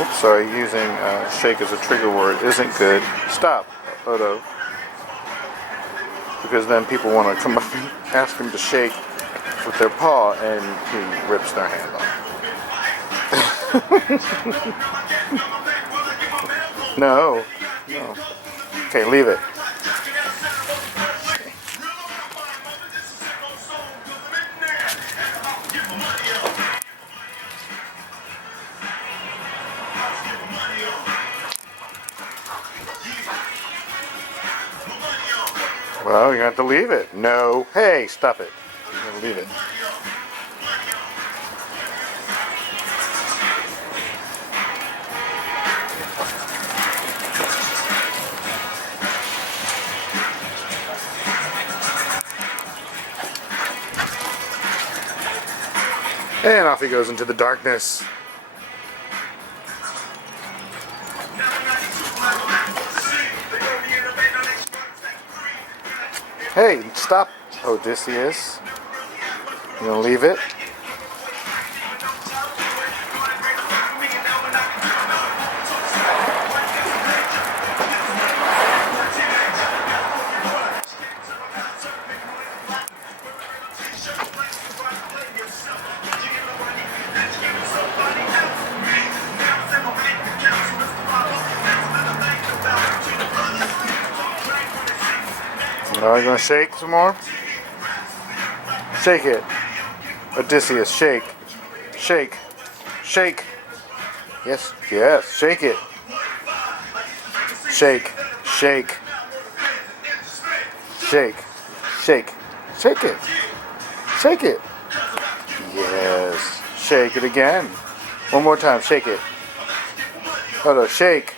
Oops, sorry, using shake as a trigger word isn't good. Stop, Odo. Because then people want to come up and ask him to shake with their paw, and he rips their hand off. No. No. Okay, leave it. Well, you have to leave it. No. Hey, stop it. You have to leave it. And off he goes into the darkness. Hey, stop, Odysseus. You gonna leave it? Are you gonna shake some more? Shake it. Odysseus, shake. Shake. Shake. Yes, yes, shake it. Shake. Shake. Shake. Shake. Shake it. Shake it. Yes. Shake it again. One more time, shake it. Oh no, shake.